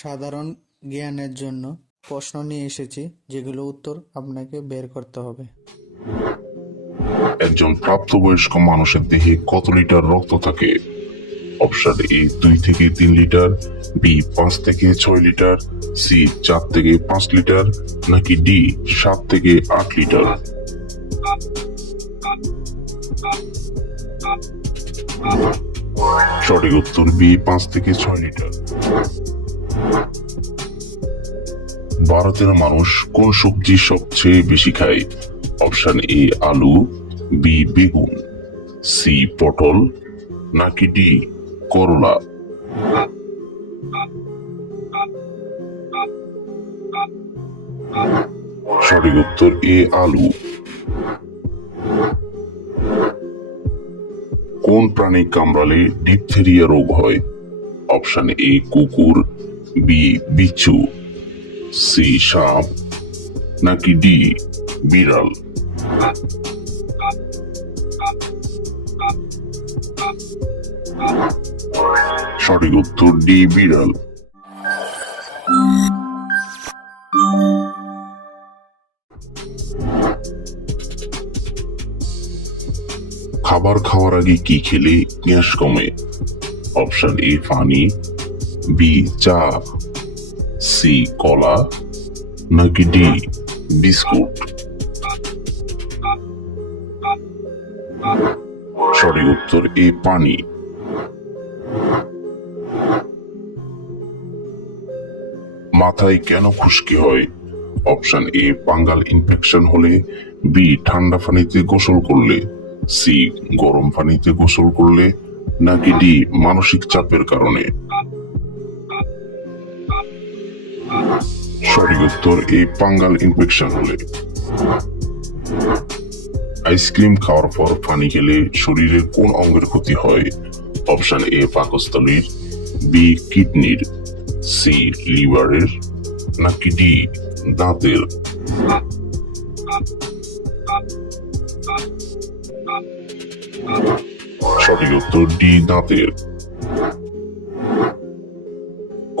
সাধারণ জ্ঞানের জন্য প্রশ্ন নিয়ে এসেছি, যেগুলো উত্তর আপনাকে বের করতে হবে। একজন প্রাপ্তবয়স্ক মানুষের দেহে কত লিটার রক্ত থাকে? অপশন এ 2 থেকে 3 লিটার, বি 5 থেকে 6 লিটার, সি 4 থেকে 5 লিটার, নাকি ডি 7 থেকে 8 লিটার? সঠিক উত্তর বি 5 থেকে 6 লিটার। ভারতের মানুষ কোন সবজি সবচেয়ে বেশি খায়? অপশন এ আলু, বি বেগুন, সি পটল, নাকি ডি করলা? সঠিক উত্তর এ আলু। কোন প্রাণী কামড়ালে ডিপথেরিয়া রোগ হয়? অপশন এ কুকুর, বি বিচ্ছু, সি সাপ, নাকি ডি বিড়াল? সঠিক উত্তর ডি বিড়াল। খাবার খাওয়ার আগে কি খেলে গ্যাস কমে? অপশন এ পানি, বি চা, সি কলা, নাকি ডি বিস্কুট? সঠিক উত্তর এ পানি। মাথায় কেন খুশকি হয়? অপশন এ ফাঙ্গাল ইনফেকশন হলে, বি ঠান্ডা পানিতে গোসল করলে, সি গরম পানিতে গোসল করলে, নাকি ডি মানসিক চাপের কারণে? সঠিক উত্তর এ ফাঙ্গাল ইনফেকশন হলে। আইসক্রিম খাওয়ার পর পানি খেলে শরীরের কোন অঙ্গের ক্ষতি হয়? অপশন এ পাকস্থলীর, বি কিডনির, সি লিভারের, নাকি ডি দাঁতের? সঠিক উত্তর ডি দাঁতের।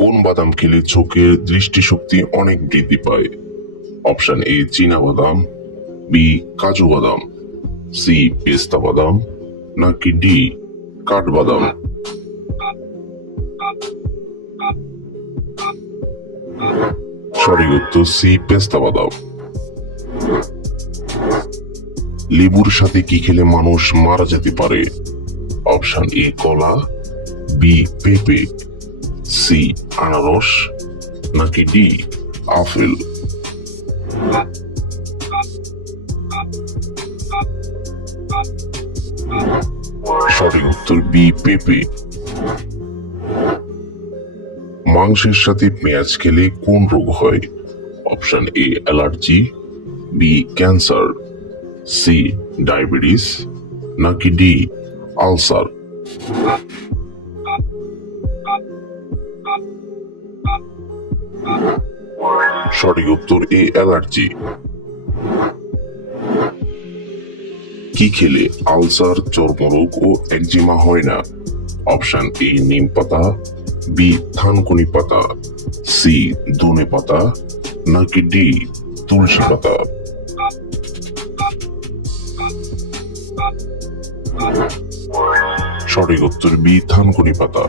কোন বাদাম খেলে চোখের দৃষ্টিশক্তি অনেক বৃদ্ধি পায়? অপশন এ চীনা বাদাম, বি কাজু বাদাম, সি পেস্তা বাদাম, নাকি ডি কাঠবাদাম? সঠিক উত্তর সি পেস্তা বাদাম। লেবুর সাথে কি খেলে মানুষ মারা যেতে পারে? অপশন এ কলা, বি পেঁপে, সি আনারস, নাকি ডি আপেল? সঠিক উত্তর বি পেঁপে। মাংসের সাথে পেঁয়াজ খেলে কোন রোগ হয়? Option A allergy, B cancer, C diabetes, নাকি ডি আলসার? সঠিক উত্তর এ অ্যালার্জি। কি খেলে আলসার, চর্মরোগ ও একজিমা হয় না? অপশন এ নিম পাতা, বি থানকুনি পাতা, সি ধনে পাতা, নাকি ডি তুলসী পাতা? সঠিক উত্তর বি থানকুনি পাতা।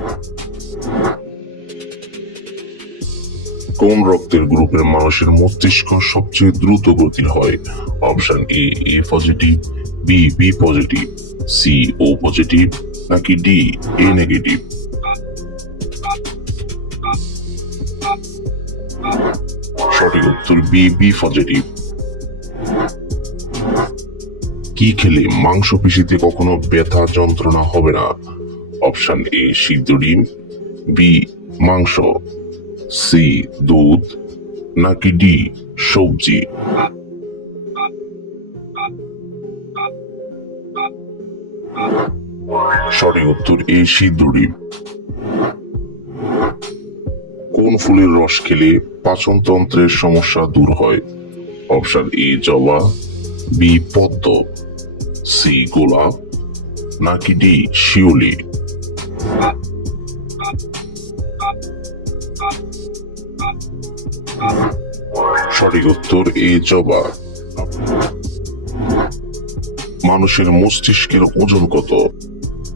কোন রক্তের গ্রুপের মানুষের মস্তিষ্ক সবচেয়ে দ্রুত গতির হয়? Option A A positive, B B positive, C O positive, নাকি ডি এ নেগেটিভ? সঠিক উত্তর বি বি পজিটিভ। কি খেলে মাংসপেশিতে কখনো ব্যথা যন্ত্রণা হবে না? অপশন এ সিদ্ধ ডিম, বি মাংস, সি দুধ, নাকি ডি সবজি? সঠিক উত্তর এ সিদ্ধ ডিম। কোন ফুলের রস খেলে পাচনতন্ত্রের সমস্যা দূর হয়? অপশন এ জবা, বি পদ্ম, সি গোলাপ, নাকি ডি শিউলি? সঠিক উত্তর এ জবা। মানুষের মস্তিষ্কের ওজন কত?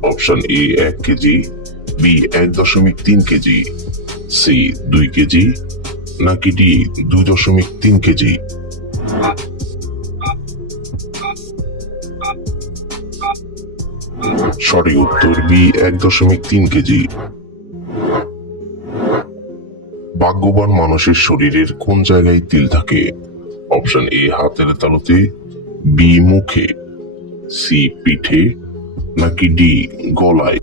Option A 1 KG, B 1.3 KG, C 2 KG, নাকি ডি 2.3 কেজি? সঠিক উত্তর বি 1.3 কেজি। ভাগ্যবান মানুষের শরীরের কোন জায়গায় তিল থাকে? অপশন এ হাতের তালুতে, বি মুখে, সি পিঠে, নাকি ডি গলায়?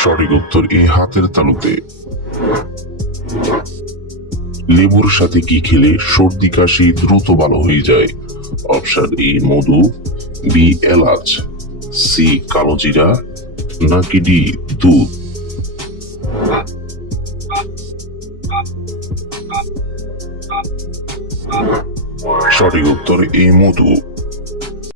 সঠিক উত্তর এ হাতের তালুতে। লেবুর সাথে কি খেলে সর্দি কাশি দ্রুত ভালো হয়ে যায়? অপশন এ মধু, বি এলাচ, সি কালো জিরা, নাকি ডি দুধ? সঠিক উত্তর এ মধু।